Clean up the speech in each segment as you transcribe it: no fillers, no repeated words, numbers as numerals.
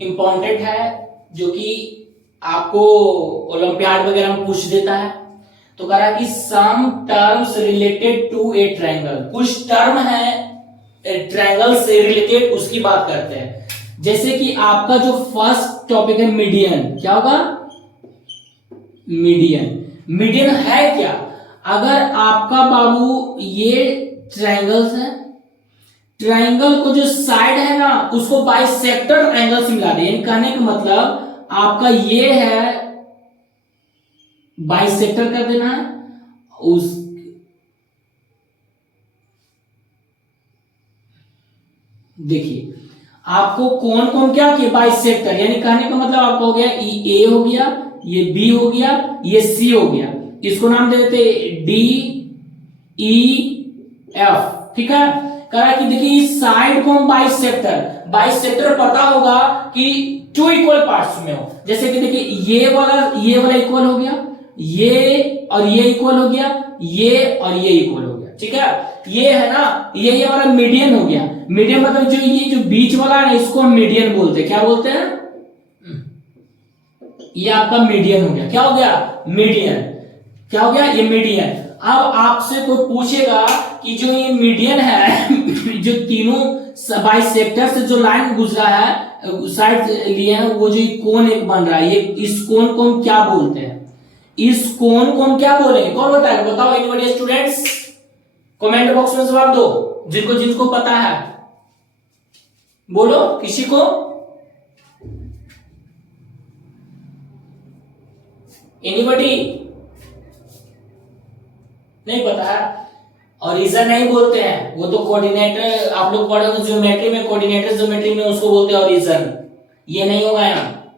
Important है, जो कि आपको ओलंपियाड वगैरह में पूछ देता है। तो कह रहा है कि some terms related to a triangle, कुछ टर्म है ट्रायंगल से रिलेटेड, उसकी बात करते हैं। जैसे कि आपका जो फर्स्ट टॉपिक है मीडियन, क्या होगा? मीडियन है क्या? अगर आपका बाबू ये ट्रायंगल्स है, ट्रायंगल को जो साइड है ना उसको बाइसेक्टर ट्रायंगल से मिला दे, यानी कहने का मतलब आपका ये है बाइसेक्टर कर देना है उस, देखिए आपको कौन कौन क्या किया बाइसेक्टर, यानी कहने का मतलब आपका हो गया ए हो गया, ये बी हो गया, ये सी हो गया, इसको नाम दे देते डी ई एफ। ठीक है, कह रहा कि देखिए साइड को हम बाइसेक्टर पता होगा कि टू इक्वल पार्ट्स में हो। जैसे कि देखिए ये वाला इक्वल हो गया, ये और ये इक्वल हो गया, ये और ये इक्वल हो गया। ठीक है, ये है ना, ये हमारा मीडियन हो गया। मीडियन मतलब जो ये जो बीच वाला है ना इसको हम मीडियन बोलते हैं। क्या बोलते हैं? ये आपका मीडियन हो गया। क्या हो गया? मीडियन। क्या हो गया? ये मीडियन। अब आपसे कोई पूछेगा कि जो ये मीडियन है जो तीनों बाइसेक्टर से जो लाइन गुजरा है साइड लिए हैं, वो जो कोण एक बन रहा है, ये इस कोण को हम क्या बोलते हैं? इस कोण को हम क्या बोलेंगे? कौन बताएगा? बताओ एनीबॉडी स्टूडेंट्स, कमेंट बॉक्स में जवाब दो, जिनको पता है बोलो। किसी को एनीबॉडी नहीं पता है? और रीजन नहीं बोलते हैं, वो तो कोऑर्डिनेटर आप लोग पढ़े हो ज्योमेट्री में, कोऑर्डिनेटर ज्योमेट्री में उसको बोलते हैं ऑरिजन। ये नहीं होगा यहाँ,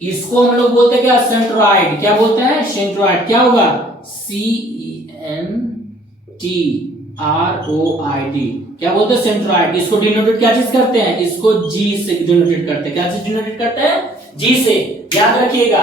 इसको हम लोग बोलते हैं क्या? सेंट्रॉइड। क्या बोलते हैं? सेंट्रॉइड। क्या होगा? CENTROID। क्या बोलते हैं? सेंट्रॉइड। इसको डिनोटेट क्या चीज करते हैं? इसको जी से डिनोटेट करते हैं। क्या चीज डिनोटेट करते हैं? जी से। याद रखिएगा,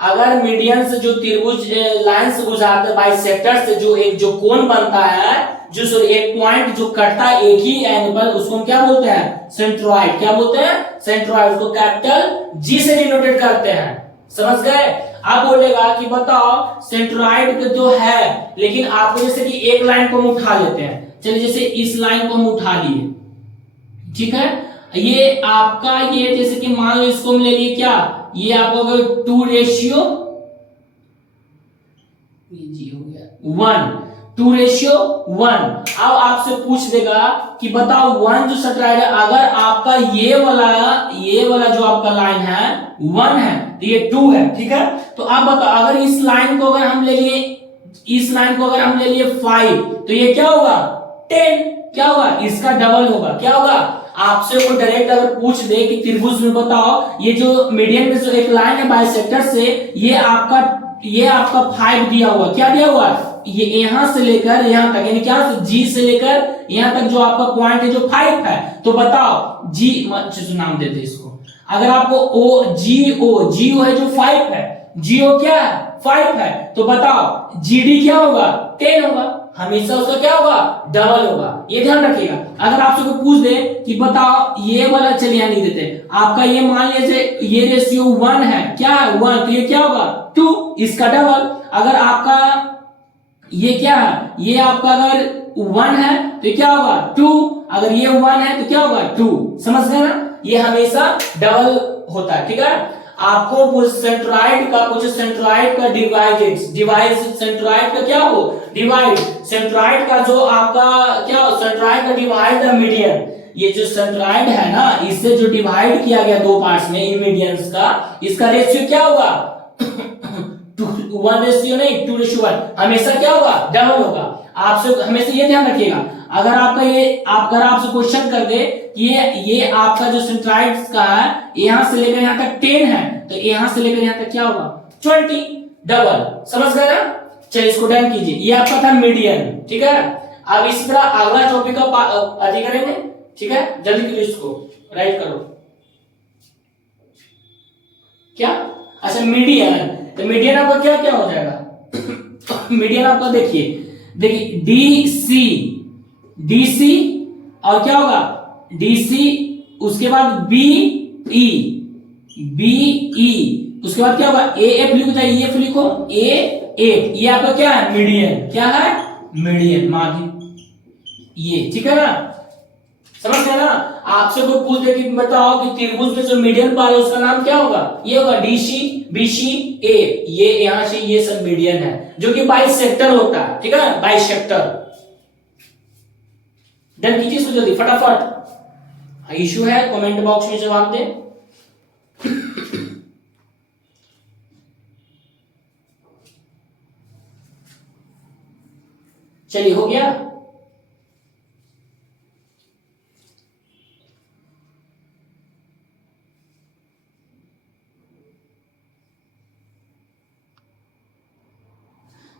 अगर मीडियन से जो त्रिभुज लाइन से गुजरते बाइसेक्टर से जो कोण बनता है, जो एक पॉइंट जो कटता है एक ही एंगल पर, उसको हम क्या बोलते हैं? सेंट्रॉइड। क्या बोलते हैं? सेंट्रॉइड। उसको कैपिटल जी से डिनोटेट करते हैं। समझ गए? आप बोलेगा कि बताओ सेंट्रॉइड जो है, लेकिन आपको जैसे कि एक लाइन को हम उठा लेते हैं, चलिए जैसे इस लाइन को हम उठा लिए, ठीक है, ये आपका ये जैसे कि मान लो इसको हम ले लिए क्या, ये आपका 2:1। अब आपसे पूछ देगा कि बताओ 1 जो सेंट्रॉइड है, अगर आपका ये वाला जो आपका लाइन है 1 है तो ये 2 है। ठीक है, तो आप बताओ अगर इस लाइन को अगर हम ले लिए 5 तो ये क्या होगा? 10। क्या होगा? इसका डबल होगा। क्या होगा? आपसे वो डायरेक्ट अगर पूछ दे कि त्रिभुज में बताओ ये जो मीडियन में जो एक लाइन है बाइसेक्टर से, ये आपका 5 दिया हुआ। क्या दिया हुआ? ये यहां से लेकर यहां तक, यानी क्या जी से लेकर यहां तक जो आपका पॉइंट है जो 5 है, तो बताओ जी नाम देते इसको। अगर आपको जीओ है जो 5 है, जीओ क्या है? 5 है, तो बताओ जीडी क्या होगा? 10 होगा। हमेशा उसका क्या होगा? डबल होगा। ये ध्यान रखिएगा। अगर आपसे कोई पूछ दे कि बताओ ये वाला, चलिए यहां नहीं देते, आपका ये मान लीजिए ये रेशियो 1 है, क्या है? 1, तो ये क्या होगा? 2, इसका डबल। अगर आपका ये क्या है? ये आपका अगर 1 है तो ये क्या होगा? 2। अगर ये 1 है तो क्या होगा? 2। समझ गए ना? ये हमेशा डबल होता है। ठीक है, आपको सेंट्रॉइड का डिवाइड सेंट्रॉइड का क्या हो? डिवाइड सेंट्रॉइड का जो आपका क्या हो? सेंट्रॉइड का डिवाइड द मीडियन। ये जो सेंट्रॉइड है ना, इससे जो डिवाइड किया गया 2 पार्ट्स में इन मीडियंस का, इसका रेशियो क्या होगा? 1 रेशियो नहीं, 2:1। हमेशा क्या होगा? डबल होगा। आपसे हमेशा ये ध्यान रखिएगा, अगर आपसे क्वेश्चन कर दे कि ये आपका जो सेंट्रॉइड का है यहां से लेकर यहां तक 10 है, तो यहां से लेकर यहां तक क्या होगा? 20, डबल। समझ गए ना? चलिए इसको डन कीजिए। ये आपका था मीडियन। ठीक है, अब इसी तरह अगला टॉपिक का अधिक करेंगे। ठीक है, जल्दी कीजिए, इसको राइट करो। क्या? अच्छा, मीडियन। तो मीडियन आपका क्या क्या हो जाएगा? मीडियन आपका देखिए डी सी और क्या होगा? DC, उसके बाद BE, BE, उसके बाद क्या होगा AF लिखो, चाहे EF लिखो, AF, ये आपका क्या है मीडियन, क्या है मीडियन माध्यम, ये ठीक है ना, समझ गए ना। आपसे कोई पूछ दे कि बताओ कि त्रिभुज में जो मीडियन पार है उसका नाम क्या होगा, ये होगा DC, BC, A, ये यहां से ये सब मीडियन है जो कि बाइसेक्टर होता है, ठीक है, बाइसेक्टर। डन कीजिए इसको जल्दी फटाफट, इशू है कमेंट बॉक्स में जवाब दे। चलिए हो गया।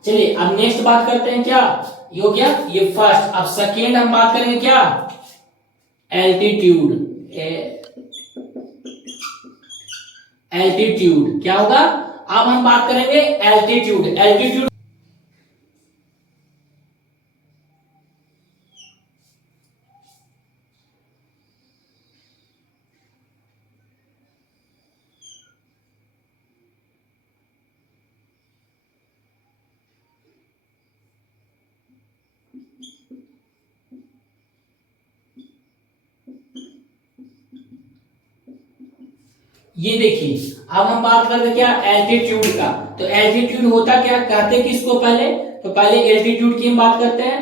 चलिए अब नेक्स्ट बात करते हैं, क्या ये हो गया ये फर्स्ट। अब सेकेंड हम बात करेंगे क्या, एल्टीट्यूड। एल्टीट्यूड क्या होगा, अब हम बात करेंगे एल्टीट्यूड। एल्टीट्यूड ये देखिए, अब हम बात करते हैं क्या एल्टीट्यूड का। तो एल्टीट्यूड होता क्या, कहते किसको पहले, तो पहले एल्टीट्यूड की हम बात करते हैं।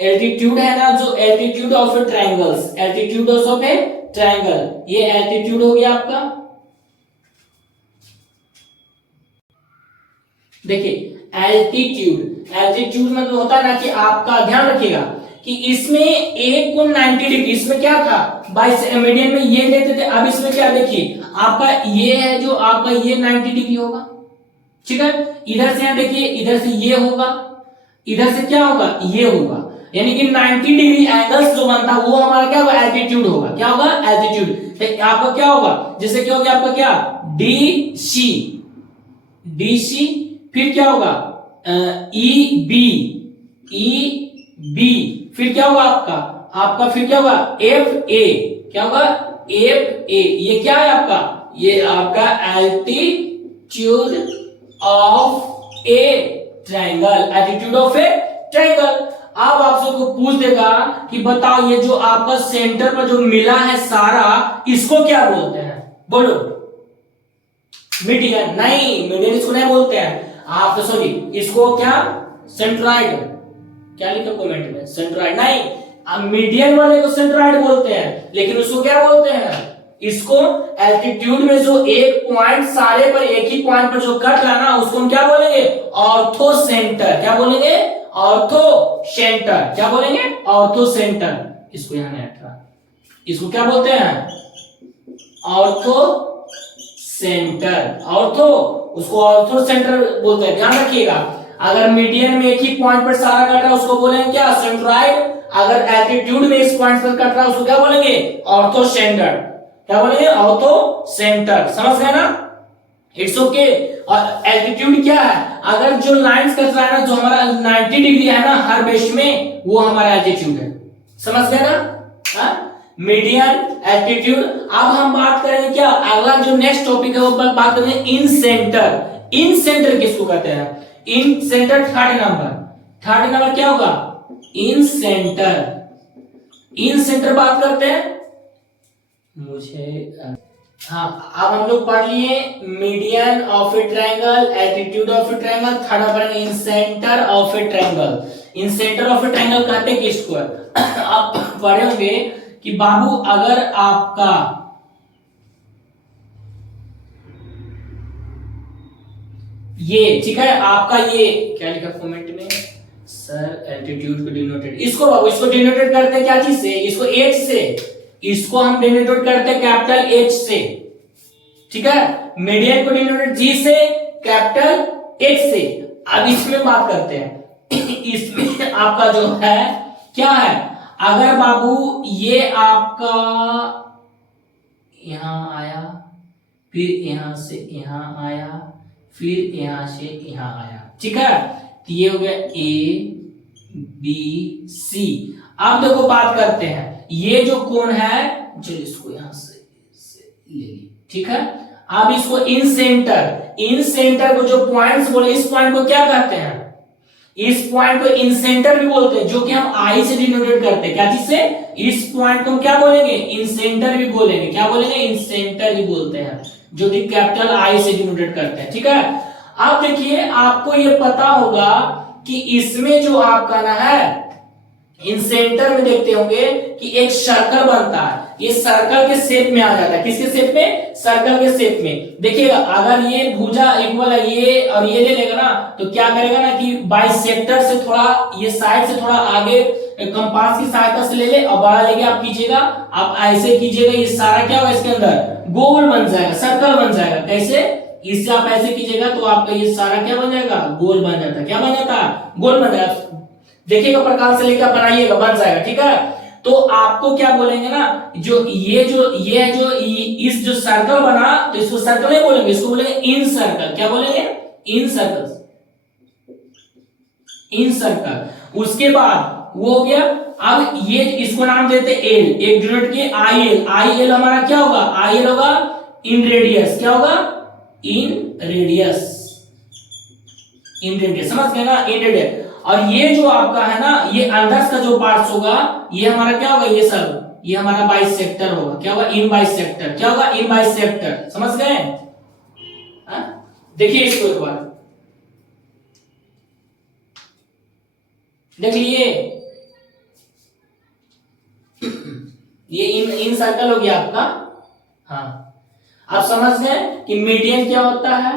एल्टीट्यूड है ना जो altitude of a triangles, altitude of a triangle, ये एल्टीट्यूड हो गया आपका। देखिए एल्टीट्यूड, एल्टीट्यूड मतलब होता है ना कि आपका ध्यान रखिएगा कि इसमें एक कोण 90 डिग्री, इसमें क्या था बाइस मीडियन में ये लेते थे, अब इसमें क्या देखिए आपका ये है जो आपका ये 90 डिग्री होगा, ठीक है। इधर से यहां देखिए, इधर से ये होगा, इधर से क्या होगा ये होगा, यानी कि 90 डिग्री एंगल्स जो बनता है वो हमारा क्या होगा एल्टीट्यूड होगा, क्या होगा एल्टीट्यूड। तो आपका क्या होगा, जैसे क्या हो गया आपका क्या DC, DC, फिर क्या होगा EB, EB, फिर क्या होगा आपका, आपका फिर क्या होगा FA, क्या होगा FA, ये क्या है आपका, ये आपका altitude of a triangle, altitude of a triangle. अब आपसे को पूछ देगा कि बताओ ये जो आपका सेंटर पर जो मिला है सारा, इसको क्या बोलते हैं, बोलो। मीडियन नहीं, मीडियन इसको नहीं बोलते हैं आप, तो सॉरी इसको क्या सेंट्रॉइड, क्या लिखा कमेंट में, सेंट्रॉइड नहीं, मीडियन वाले को सेंट्रॉइड बोलते हैं, लेकिन उसको क्या बोलते हैं, इसको एल्टीट्यूड में जो एक पॉइंट सारे पर एक ही पॉइंट पर जो कट रहा ना उसको हम क्या बोलेंगे ऑर्थो सेंटर, क्या बोलेंगे ऑर्थो सेंटर, क्या बोलेंगे ऑर्थो सेंटर। इसको यहां नहीं हटा, इसको क्या बोलते हैं ऑर्थो सेंटर, ऑर्थो, उसको ऑर्थो सेंटर बोलते हैं, ध्यान रखिएगा। अगर मीडियन में एक ही पॉइंट पर सारा कट रहा है उसको बोलेंगे क्या सेंट्रॉइड, अगर एल्टीट्यूड में इस पॉइंट पर कट रहा है उसको क्या बोलेंगे ऑर्थो सेंटर, क्या बोलेंगे ऑर्थो सेंटर, समझ गए ना, इट्स ओके। और एल्टीट्यूड क्या है, अगर जो लाइंस कट रहा है ना जो हमारा 90 डिग्री है ना हर बेस में, वो हमारा एल्टीट्यूड है, समझ गए ना, मीडियन एल्टीट्यूड। अब हम बात करेंगे क्या, अगला जो नेक्स्ट टॉपिक है वो बात करेंगे इन सेंटर। इन सेंटर किसको कहते हैं, incentre third number, third number क्या होगा इन सेंटर, इन सेंटर बात करते हैं मुझे, हाँ अब हम लोग पढ़ लिए median of a triangle, altitude of a triangle, third number in centre of a triangle. In centre of a triangle कहते हैं किसको, आप पढ़े होंगे कि बाबू अगर आपका ये ठीक है, आपका ये क्या लिखा कमेंट में सर एल्टीट्यूड को डिनोटेड, इसको बाबू इसको डिनोटेड करते हैं क्या चीज से, इसको H से, इसको हम डिनोटेड करते हैं कैपिटल H से, ठीक है। मीडियन को डिनोटेड G से, कैपिटल H से। अब इसमें बात करते हैं इसमें आपका जो है क्या है, अगर बाबू ये आपका यहां आया, फिर यहां से यहां आया, फिर यहां से यहां आया, ठीक है। तो ये हो गया A बी सी। अब देखो बात करते हैं, ये जो कोण है, चलिए इसको यहां से ले ली, ठीक है। अब इसको इन सेंटर को जो पॉइंट्स बोले, इस पॉइंट को क्या कहते हैं, इस पॉइंट को इन सेंटर भी बोलते हैं, जो कि हम आई से डिनोटेट करते हैं, क्या चीज से, इस पॉइंट को हम क्या बोलेंगे, इन सेंटर भी बोलेंगे, क्या बोलेंगे, इन सेंटर ही बोलते हैं, जो कि कैपिटल आई से डिनोटेट करते हैं, ठीक है। अब देखिए आपको ये पता होगा कि इसमें जो आपका ना है, इन सेंटर में देखते होंगे कि एक सर्कल बनता है, ये सर्कल के शेप में आ जाता है, किसके शेप में, सर्कल के शेप में। देखिएगा अगर ये भुजा इक्वल है, ये और ये ले लेगा ना, तो क्या करेगा ना कि बाइसेक्टर से थोड़ा, ये साइड से थोड़ा आगे कंपास की सहायता से ले ले और बड़ा लेके आप कीजिएगा, आप ऐसे कीजिएगा, ये सारा क्या होगा इसके अंदर गोल बन जाएगा, सर्कल बन जाएगा। कैसे, इससे आप ऐसे कीजिएगा तो आपका ये सारा क्या बन जाएगा, गोल बन जाता है, क्या बन जाता है, गोल बन जाएगा। देखिएगा प्रकार से लेकर बनाइएगा, बन जाएगा, ठीक है। तो आपको क्या बोलेंगे ना, जो इस जो सर्कल बना, तो इसको सर्कल नहीं बोलेंगे, इसको बोलेंगे इन सर्कल, क्या बोलेंगे, इन सर्कल, इन सर्कल। उसके बाद वो हो गया। अब ये इसको नाम देते एल, एक यूनिट की आई एल हमारा क्या होगा, आई एल होगा इन रेडियस, क्या होगा, इन रेडियस, इन रेडियस, समझ गए ना, इन रेडियस। और ये जो आपका है ना, ये अंदर का जो पार्ट्स होगा, ये हमारा क्या होगा, ये सब ये हमारा बाइसेक्टर होगा, क्या होगा, इन बाइसेक्टर, क्या होगा, इन बाइसेक्टर, समझ गए। देखिए इसको एक बार देख लीजिए, ये इन सर्कल हो गया आपका। हाँ, आप समझ गए कि मीडियन क्या होता है,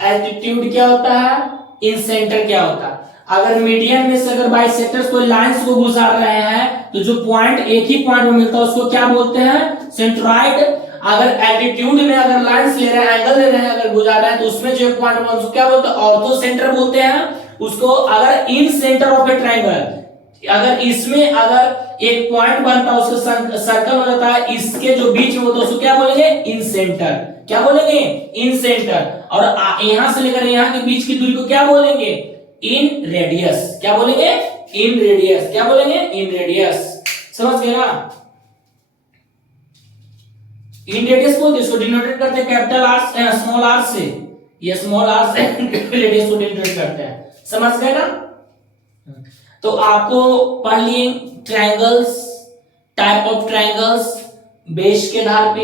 एल्टीट्यूड क्या होता है, इन सेंटर क्या होता है। अगर मीडियन में से अगर बाइसेक्टर्स को लाइंस को गुजार रहे हैं, तो जो पॉइंट एक ही पॉइंट में मिलता है उसको क्या बोलते हैं, सेंट्रॉइड। अगर एल्टीट्यूड में अगर लाइंस ले रहे हैं, एंगल ले रहे हैं, अगर गुजार रहे हैं, तो उसमें जो पॉइंट में उसको क्या बोलते हैं, ऑर्थो सेंटर बोलते हैं उसको। अगर इन सेंटर ऑफ ए ट्रायंगल, अगर इसमें अगर एक पॉइंट बनता है, उसका सर्कल हो जाता है, इसके जो बीच में होता है उसको क्या बोलेंगे, इन सेंटर, क्या बोलेंगे, इन सेंटर। और यहां से लेकर यहां के बीच की दूरी को क्या बोलेंगे, इन रेडियस, क्या बोलेंगे, इन रेडियस, क्या बोलेंगे, इन रेडियस, समझ गए ना। इन रेडियस को इसको डिनोटेट करते हैं कैपिटल आर, स्मॉल आर से, ये स्मॉल आर से रेडियस को डिनोटेट करते हैं, समझ गए ना। तो आपको पढ़ लिए triangles, type of triangles, base के आधार पे,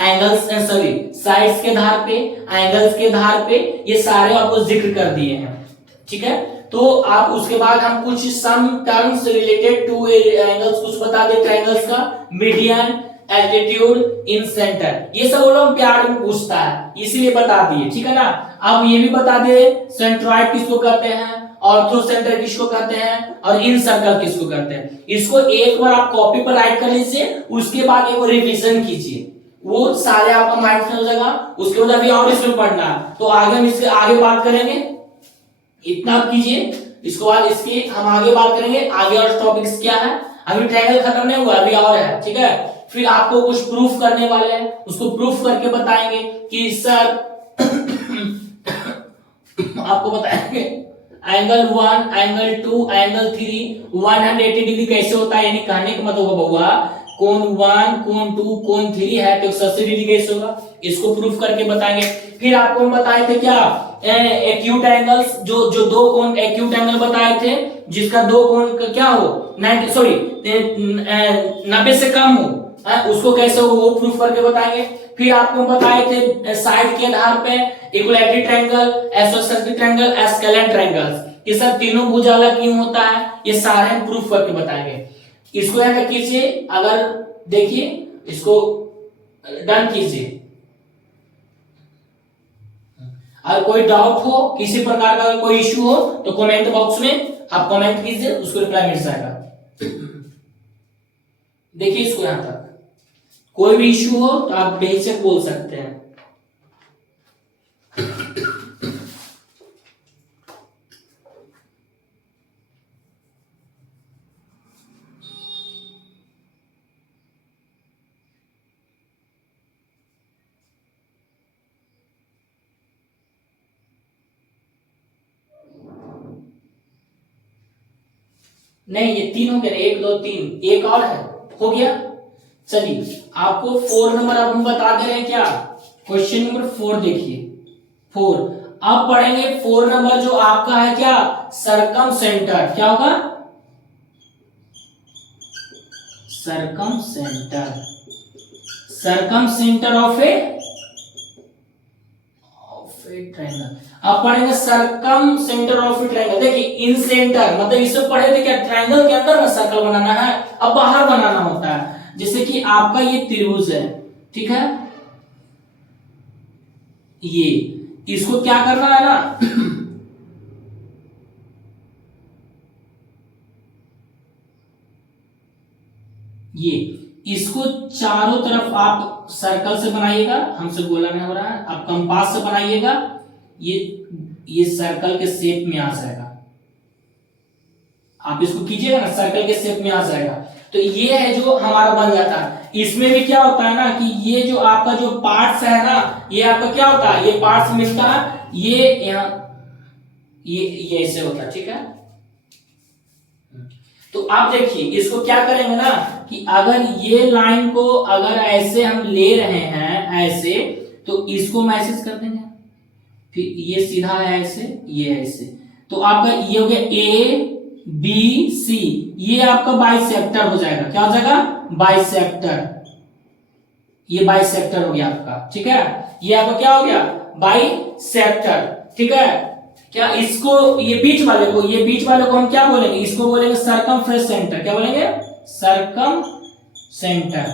एंगल्स सॉरी साइड्स के आधार पे, एंगल्स के आधार पे, ये सारे आपको जिक्र कर दिए हैं, ठीक है। तो आप उसके बाद हम कुछ some terms related to angles कुछ बता दे ट्रायंगल्स का, मीडियन, एल्टीट्यूड, इन सेंटर, ये सब वो लोग प्यार में पूछता है, इसीलिए बता दिए, ठीक है ना। अब ये भी बता दे सेंट्रॉइड किसको कहते हैं, ऑर्थो सेंटर किसको कहते हैं, और इन सर्कल किसको कहते हैं। इसको एक बार आप कॉपी पर राइट कर लीजिए, उसके बाद एक रिवीजन कीजिए, वो सारे आपका माइंड में हो जाएगा। उसके बाद अभी और इसमें पढ़ना है, तो आगे हम इसके आगे बात करेंगे, इतना आप कीजिए। इसको बाद इसकी हम आगे बात करेंगे, आगे और टॉपिक्स क्या है। अभी ट्रायंगल खत्म नहीं हुआ, अभी और है, ठीक है। फिर आपको कुछ प्रूफ करने वाले हैं, उसको प्रूफ करके बताएंगे कि सर आपको बताएंगे एंगल 1, एंगल 2, एंगल 3 180 डिग्री कैसे होता है, यानी कहने का मतलब होगा बउआ, कोण 1, कोण 2, कोण 3 है तो 180 डिग्री कैसे होगा, इसको प्रूफ करके बताएंगे। फिर आपको हम बताए थे क्या, एक्यूट एंगल्स, जो दो कोण एक्यूट एंगल बताए थे, जिसका दो कोण का क्या हो 90 सॉरी 90 से कम हो, उसको कैसे हो वो प्रूफ करके बताएंगे। फिर आपको बताए थे साइड के आधार पे equilateral triangle, isosceles triangle, scalene triangles, ये सब तीनों भुजा अलग क्यों होता है, ये सारे हम प्रूफ करके बताएंगे। इसको याद कीजिए, अगर देखिए इसको डन कीजिए। अगर कोई डाउट हो, किसी प्रकार का कोई इश्यू हो, तो कमेंट बॉक्स में आप कमेंट कीजिए, उसको रिप्लाई मिल जाएगा। देखिए इसको यहां तक कोई भी इश्यू हो तो आप बेहिचक बोल सकते हैं। नहीं ये 3 हो गया, 1 2 3, एक और है, हो गया। चलिए आपको 4 नंबर अब हम बता दे रहे हैं क्या, क्वेश्चन नंबर 4 देखिए, 4। अब पढ़ेंगे 4 नंबर जो आपका है क्या, सरकम सेंटर, क्या होगा, circumcentre, circumcentre of a triangle. अब पढ़ेंगे circumcentre of a triangle. देखिए इन सेंटर मतलब इससे पढ़े थे क्या, ट्रायंगल के अंदर ना सर्कल बनाना है, अब बाहर बनाना होता है। जैसे कि आपका ये त्रिभुज है, ठीक है, ये इसको क्या करना है ना ये इसको चारों तरफ आप सर्कल से बनाइएगा, हमसे गोला नहीं हो रहा है, आप कंपास से बनाइएगा, ये सर्कल के शेप में आ जाएगा, आप इसको कीजिएगा ना सर्कल के शेप में आ जाएगा। तो ये है जो हमारा बन जाता है। इसमें भी क्या होता है ना कि ये जो आपका जो पार्ट्स है ना, ये आपका क्या होता है, ये पार्ट्स मिलता है, ये यहाँ ये ऐसे होता है, ठीक है। तो आप देखिए इसको क्या करेंगे ना कि अगर ये लाइन को अगर ऐसे हम ले रहे हैं ऐसे, तो इसको मैसेज कर देंगे, फिर ये सीधा है ऐसे, ये ऐसे, तो आपका ये हो गया ए बी सी, ये आपका बाइसेक्टर हो जाएगा, क्या हो जाएगा, बाइसेक्टर, ये बाइसेक्टर हो गया आपका, ठीक है, ये आपका क्या हो गया, बाइसेक्टर, ठीक है। क्या इसको ये बीच वाले को हम क्या बोलेंगे, इसको बोलेंगे सरकमफ्रेंस सेंटर, क्या बोलेंगे, सरकम सेंटर,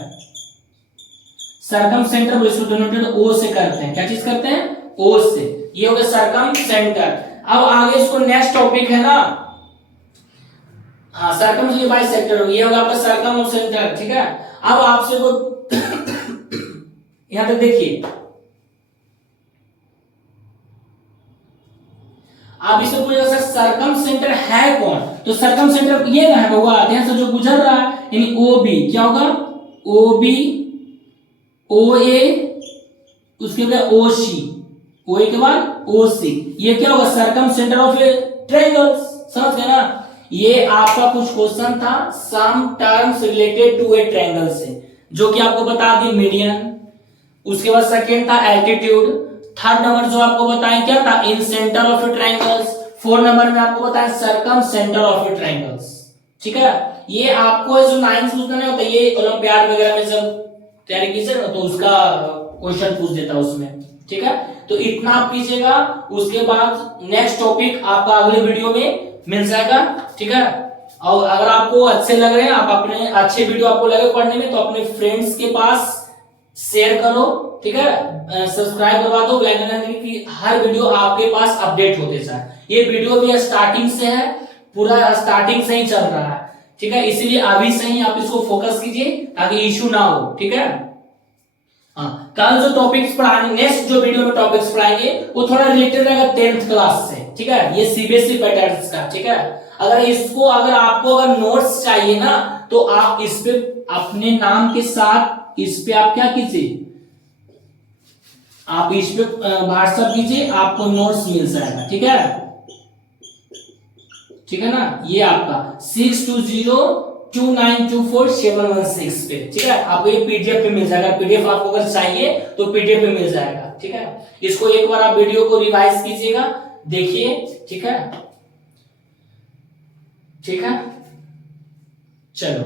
सरकम सेंटर वो इसको डिनोटेड ओ से करते हैं, क्या चीज करते हैं, ओ से, ये हो गया सरकम सेंटर। अब आगे इसको नेक्स्ट टॉपिक है ना, हाँ सरकम से बाइसेक्टर हो गया, ये होगा आपका सरकम सेंटर, ठीक है। अब आपसे वो यहां तक देखिए, आप इसको पूछेगा सर सरकम सेंटर है कौन, तो सरकम सेंटर ये ना है बउआ, ध्यान से जो गुजर रहा है, यानी ओ बी, क्या होगा, ओ बी, ओ ए, उसके बाद ओ सी, ओ ए के बाद ओ सी, ये क्या होगा, circumcentre of a triangle, समझ गए ना। ये आपका कुछ क्वेश्चन था some terms related to a triangle से, जो कि आपको बता दी मीडियन, उसके बाद सेकंड था एल्टीट्यूड, थर्ड नंबर जो आपको बताएं क्या था, incentre of a triangles, fourth number में आपको बताएं circumcentre of a triangles, ठीक है। ये आपको जो 9 पूछना नहीं होता, ये ओलंपियाड वगैरह में जब तैयारी कीजिए ना तो उसका क्वेश्चन पूछ देता है उसमें, ठीक है। तो इतना आप कीजिएगा, उसके बाद नेक्स्ट टॉपिक आपका अगले वीडियो में मिल जाएगा, ठीक है। और अगर आपको अच्छे लग रहे हैं, आप अपने अच्छे वीडियो आपको लगे पढ़ने में, तो अपने फ्रेंड्स के पास शेयर करो, ठीक है, सब्सक्राइब करवा दो, बेल आइकन की हर वीडियो आपके पास अपडेट होते जाए। ये वीडियो भी स्टार्टिंग से है, पूरा स्टार्टिंग से ही चल रहा है, ठीक है, इसीलिए अभी से ही आप इसको फोकस कीजिए ताकि इशू ना हो, ठीक है। हाँ, कल जो टॉपिक्स पढ़ाएंगे, नेक्स्ट जो वीडियो में टॉपिक्स पढ़ाएंगे वो थोड़ा रिलेटेड रहेगा 10th क्लास से, ठीक है, ये सीबीएसई पैटर्न्स का, ठीक है। अगर आपको अगर नोट्स चाहिए ना, तो आप इस पे अपने नाम के साथ इस पे आप क्या कीजिए, आप इस पे व्हाट्सएप कीजिए, आपको नोट्स मिल जाएगा, ठीक है, ठीक है ना। ये आपका 6202924716 पे, ठीक है, आपको ये पीडीएफ पे मिल जाएगा, पीडीएफ आपको अगर चाहिए तो पीडीएफ पे मिल जाएगा, ठीक है। इसको एक बार आप वीडियो को रिवाइज कीजिएगा, देखिए, ठीक है, ठीक है। चलो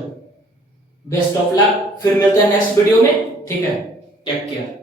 बेस्ट ऑफ लक, फिर मिलते हैं नेक्स्ट वीडियो में, ठीक है, टेक केयर।